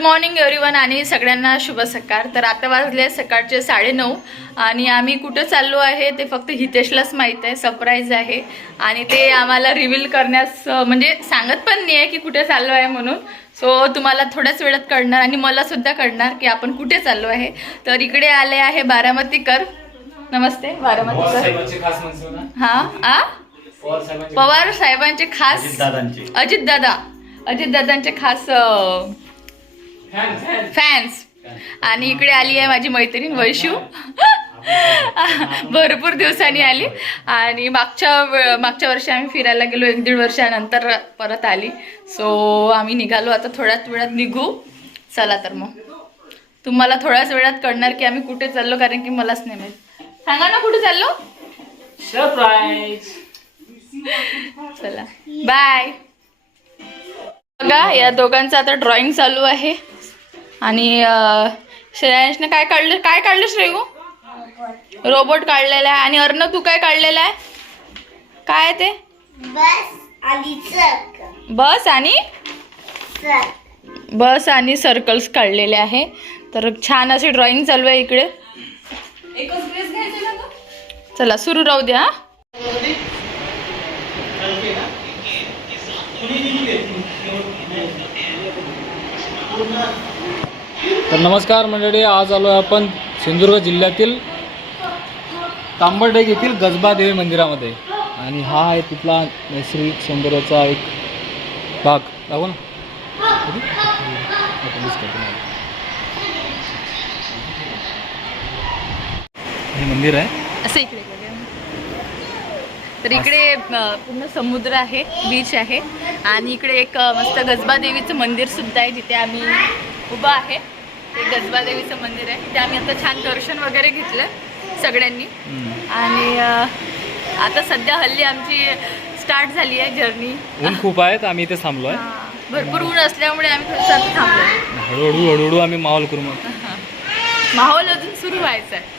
Good morning everyone आणि सगळ्यांना शुभ सकाळ. तर आता वाजले सकाळचे साडेनऊ आणि आम्ही कुठं चाललो आहे ते फक्त हितेशलाच माहीत आहे सरप्राईज आहे. आणि ते आम्हाला रिव्हील करण्यास म्हणजे सांगत पण नाही आहे की कुठे चाललो आहे म्हणून. सो तुम्हाला थोड्याच वेळात कळणार आणि मला सुद्धा कळणार की आपण कुठे चाललो आहे. तर इकडे आले आहे बारामतीकर. नमस्ते बारामतीकर. हा आ? पवार साहेबांचे खास दादांची अजित दादा अजित दादांचे खास फॅन्स आणि इकडे आली आहे माझी मैत्रीण वैशू. भरपूर दिवसांनी आली. आणि मागच्या मागच्या वर्षी आम्ही फिरायला गेलो एक दीड वर्षानंतर परत आली. सो आम्ही निघालो. आता थोड्याच वेळात निघू. चला तर मग. तुम्हाला थोड्याच वेळात कळणार की आम्ही कुठे चाललो कारण की मलाच नाही माहीत. सांगा ना कुठे चाललो? सरप्राईज चला. बाय बघा या दोघांचं आता ड्रॉइंग चालू आहे. आणि श्रेयांशने काय काढलं काय काढलं श्रेयू? रोबोट काढलेला आहे. आणि अर्ण तू काय काढलेला आहे? काय आहे ते? बस आणि बस आणि? चक बस आणि सर्कल्स काढलेले आहे. तर छान असे ड्रॉइंग चालू आहे इकडे. चला सुरू राहू द्या हा. तर नमस्कार मंडळी आज आलो आपण सिंधुदुर्ग जिल्ह्यातील तांबरडेक येथील गजबादेवी मंदिरामध्ये. आणि हा आहे तिथला नैसर्गिक सौंदर्याचा एक भाग. दाखव ना? हे मंदिर आहे. असं इकडे तर इकडे पूर्ण समुद्र आहे बीच आहे. आणि इकडे एक मस्त गजबा देवीचं मंदिर सुद्धा आहे जिथे आम्ही उभं आहे. ते गजबा देवीचं मंदिर आहे. तिथे आम्ही आता छान दर्शन वगैरे घेतलं सगळ्यांनी. आणि अ, आता सध्या हल्ली आमची स्टार्ट झाली आहे जर्नी ऊन खूप आहेत आम्ही इथे थांबलो आहे भरपूर ऊन असल्यामुळे आम्ही थोडंसं आता थांबलो हळूहळू हळूहळू आम्ही माहोल करू मग. माहोल अजून सुरू व्हायचा आहे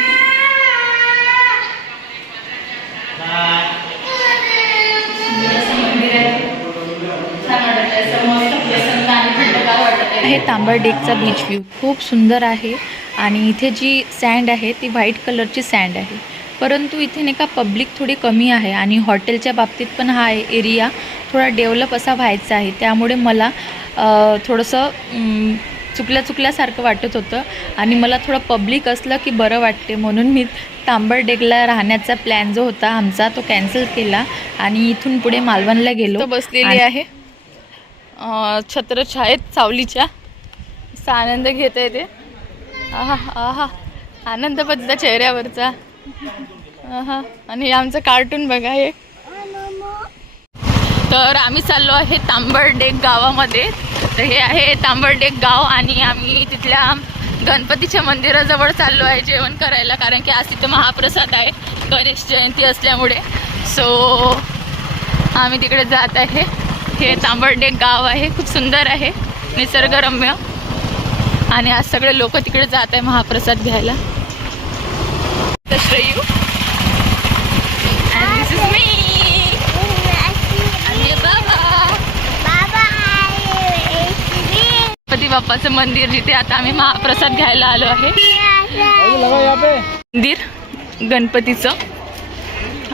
हे तांबरडेकचा बीच व्ह्यू खूप सुंदर आहे आणि इथे जी सँड आहे ती व्हाईट कलरची सँड आहे. परंतु इथे नाही का पब्लिक थोडी कमी आहे आणि हॉटेलच्या बाबतीत पण हा एरिया थोडा डेव्हलप असा व्हायचा आहे. त्यामुळे मला थोडंसं चुकल्या चुकल्यासारखं वाटत होतं आणि मला थोडं पब्लिक असलं की बरं वाटते. म्हणून मी तांबरडेकला राहण्याचा प्लॅन जो होता आमचा तो कॅन्सल केला आणि इथून पुढे मालवणला गेलो. बसलेली आहे छत्रछायेत सावलीच्या. असा आनंद घेता येते आहा आहा. आनंद पण चेहऱ्यावरचा. आहा. आणि आमचं कार्टून बघा हे. तर आम्ही चाललो आहे तांबडडेक गावामध्ये. तर हे आहे तांबडडेक गाव आणि आम्ही तिथल्या गणपतीच्या मंदिराजवळ चाललो आहे जेवण करायला. कारण की आज तिथं महाप्रसाद आहे. गणेश जयंती असल्यामुळे. सो आम्ही तिकडे जात आहे. हे तांबडडेक गाव आहे. खूप सुंदर आहे. निसर्गरम्य. आणि आज सगळे लोक तिकडे जात आहे महाप्रसाद घ्यायला. श्रेयू. गणपती बाप्पाचं मंदिर जिथे आता आम्ही महाप्रसाद घ्यायला आलो आहे. मंदिर गणपतीचं.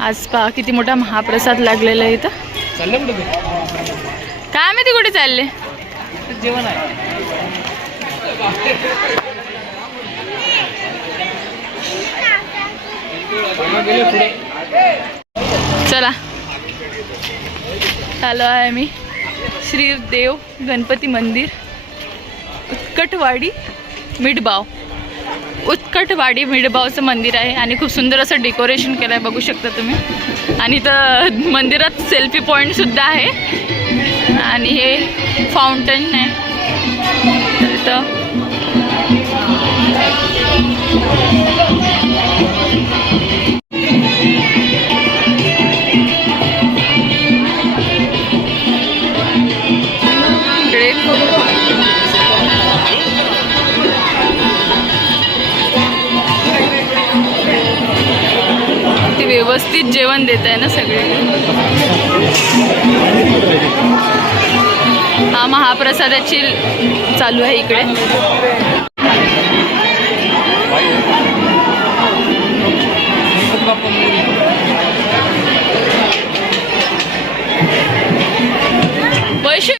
आज पहा किती मोठा महाप्रसाद लागलेला आहे इथं. काय माहिती कुठे चालले? ते जेवण आहे. चला. चालू आहे मी श्री देव गणपती मंदिर उत्कटवाडी मिडबाव. उत्कटवाडी मिडबावचं मंदिर आहे आणि खूप सुंदर असं डेकोरेशन केलं आहे बघू शकता तुम्ही. आणि तर मंदिरात सेल्फी पॉईंटसुद्धा आहे. आणि हे फाउंटन व्यवस्थित जेवण देत आहे ना सगळे. हा महाप्रसादाची चालू आहे इकडे. गणपती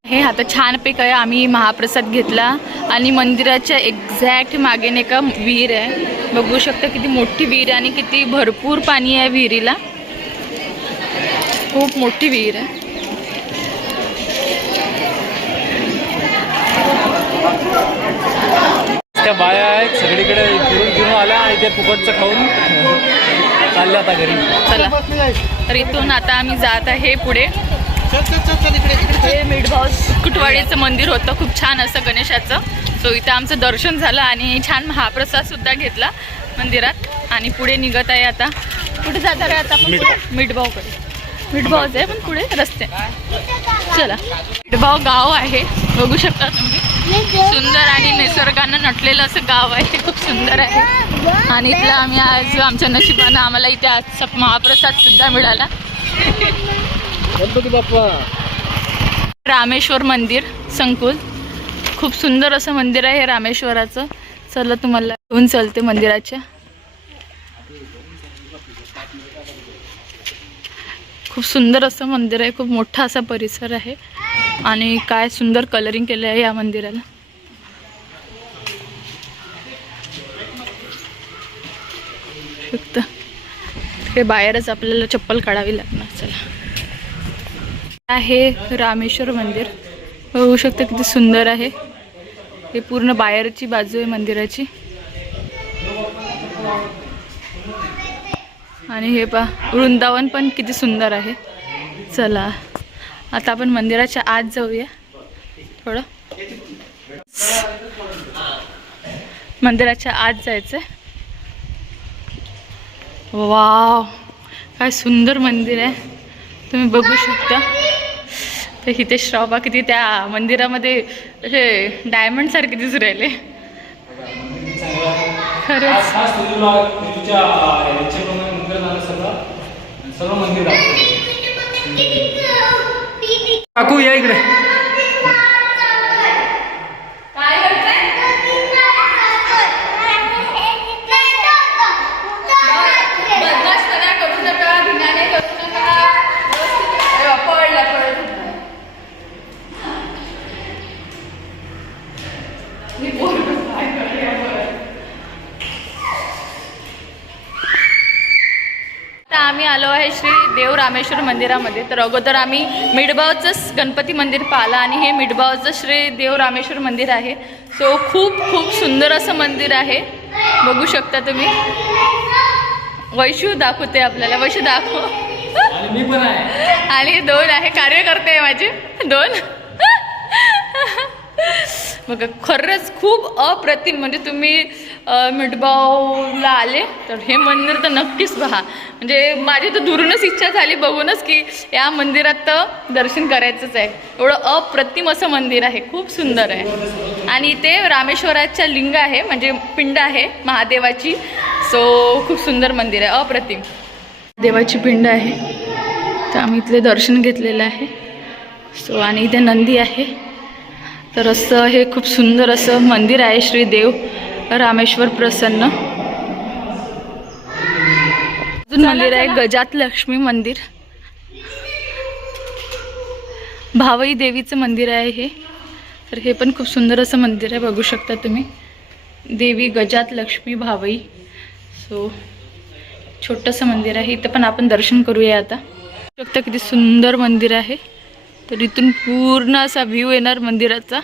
हे आता छानपैकी आहे. आम्ही महाप्रसाद घेतला आणि मंदिराच्या एक्झॅक्ट मागे नाही का विहीर आहे. बघू शकता किती मोठी विहीर आहे आणि किती भरपूर पाणी आहे विहिरीला. खूप मोठी विहीर आहे. त्या बाया आहेत. सगळीकडे फिरून फिरून आल्या आणि ते फुकटचं खाऊन चालल्या आता घरी. चला. तर इथून आता आम्ही जात आहे पुढे. हे कुटवाडीचं मंदिर होतं. खूप छान असं गणेशाचं. सो इथं आमचं दर्शन झालं आणि छान महाप्रसाद सुद्धा घेतला मंदिरात. आणि पुढे निघत आहे आता. कुठे जाता रे आता आपण? मिठभावकडे मिठभावच आहे पण पुढे रस्ते. चला. मिठभाव गाव आहे. बघू शकता तुम्ही. सुंदर आणि निसर्गानं नटलेलं असं गाव आहे. खूप सुंदर आहे. आणि इथलं आम्ही आज आमच्या नशिबानं आम्हाला इथे आज महाप्रसाद सुद्धा मिळाला. गणपती बाप्पा. रामेश्वर मंदिर संकुल. खूप सुंदर असं मंदिर आहे हे रामेश्वराचं. चला तुम्हाला घेऊन चलते मंदिराच्या. खूप सुंदर असं मंदिर आहे. खूप मोठा असा परिसर आहे. आणि काय सुंदर कलरिंग केलं आहे या मंदिराला. फक्त हे बाहेरच आपल्याला चप्पल काढावी लागणार चला. आहे रामेश्वर मंदिर. होऊ शकतं किती सुंदर आहे. हे पूर्ण बाहेरची बाजू आहे मंदिराची. आणि हे पा वृंदावन पण किती सुंदर आहे. चला. आता आपण मंदिराच्या आत जाऊया थोडं मंदिराच्या आत जायचं वाव काय सुंदर मंदिर आहे तुम्ही बघू शकता तर इथे श्रावबा किती त्या मंदिरामध्ये हे डायमंड सारखे दिसू राहिले खरंच सर्व मंदिर Aku ya Igre. देव रामेश्वर मंदिरामध्ये तर अगोदर आम्ही मिडबावचंच गणपती मंदिर पाहिलं आणि हे मिडबावचं श्री देव रामेश्वर मंदिर आहे. सो खूप खूप सुंदर असं मंदिर आहे. बघू शकता तुम्ही. वैशू दाखवते आपल्याला. वैशू दाखव. आणि दोन आहे. कार्यकर्ते आहे माझे. दोन. बघा खरंच खूप अप्रतिम. म्हणजे तुम्ही मिठबावला आले तर हे मंदिर तर नक्कीच पहा. म्हणजे माझी तर दुरूनच इच्छा झाली बघूनच की या मंदिरात तर दर्शन करायचंच आहे. एवढं अप्रतिम असं मंदिर आहे. खूप सुंदर आहे. आणि इथे रामेश्वराच्या लिंग आहे म्हणजे पिंड आहे महादेवाची. सो खूप सुंदर मंदिर आहे. अप्रतिम. देवाची पिंड आहे. तर आम्ही इथले दर्शन घेतलेलं आहे. सो आणि इथे नंदी आहे. तर असं हे खूप सुंदर असं मंदिर आहे श्री देव रामेश्वर प्रसन्न. अजून मंदिर आहे गजात लक्ष्मी मंदिर. भावई देवीचं मंदिर आहे हे. तर हे पण खूप सुंदर असं मंदिर आहे बघू शकता तुम्ही. देवी गजात लक्ष्मी भावई. सो छोटंसं मंदिर आहे. इथं पण आपण दर्शन करूया आता. शकता किती सुंदर मंदिर आहे. तर इथून पूर्ण असा व्ह्यू येणार मंदिराचा.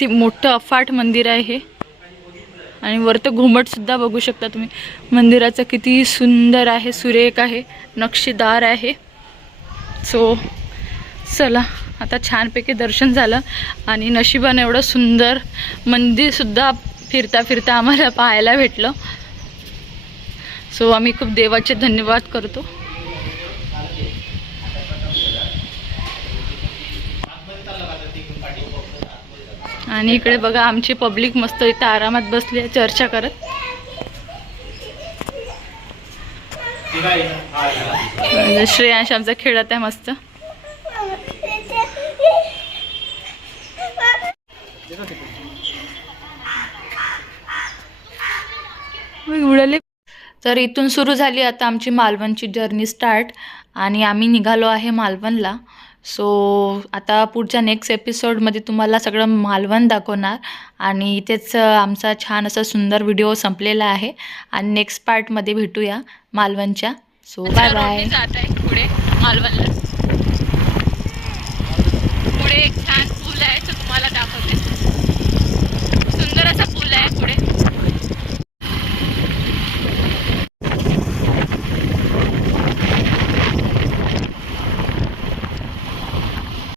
ते मोठं अफाट मंदिर आहे. हे आणि वरतं घुमटसुद्धा बघू शकता तुम्ही. मंदिराचं किती सुंदर आहे सुरेख आहे नक्षीदार आहे. सो चला आता छानपैकी दर्शन झालं. आणि नशिबानं एवढं सुंदर मंदिरसुद्धा फिरता फिरता आम्हाला पाहायला भेटलं. सो आम्ही खूप देवाचे धन्यवाद करतो. आणि इकडे बघा आमची पब्लिक मस्त इथं आरामात बसली आहे चर्चा करत. श्रेयांश आमचा खेळत आहे मस्त. उडाले. तर इथून सुरू झाली आता आमची मालवणची जर्नी स्टार्ट आणि आम्ही निघालो आहे मालवणला. सो आता पुढच्या नेक्स्ट एपिसोडमध्ये तुम्हाला सगळं मालवण दाखवणार. आणि इथेच आमचा छान असा सुंदर व्हिडिओ संपलेला आहे. आणि नेक्स्ट पार्टमध्ये भेटूया मालवणच्या. सो बाय बाय जात आहे पुढे मालवणला. पुढे एक छान पूल आहे.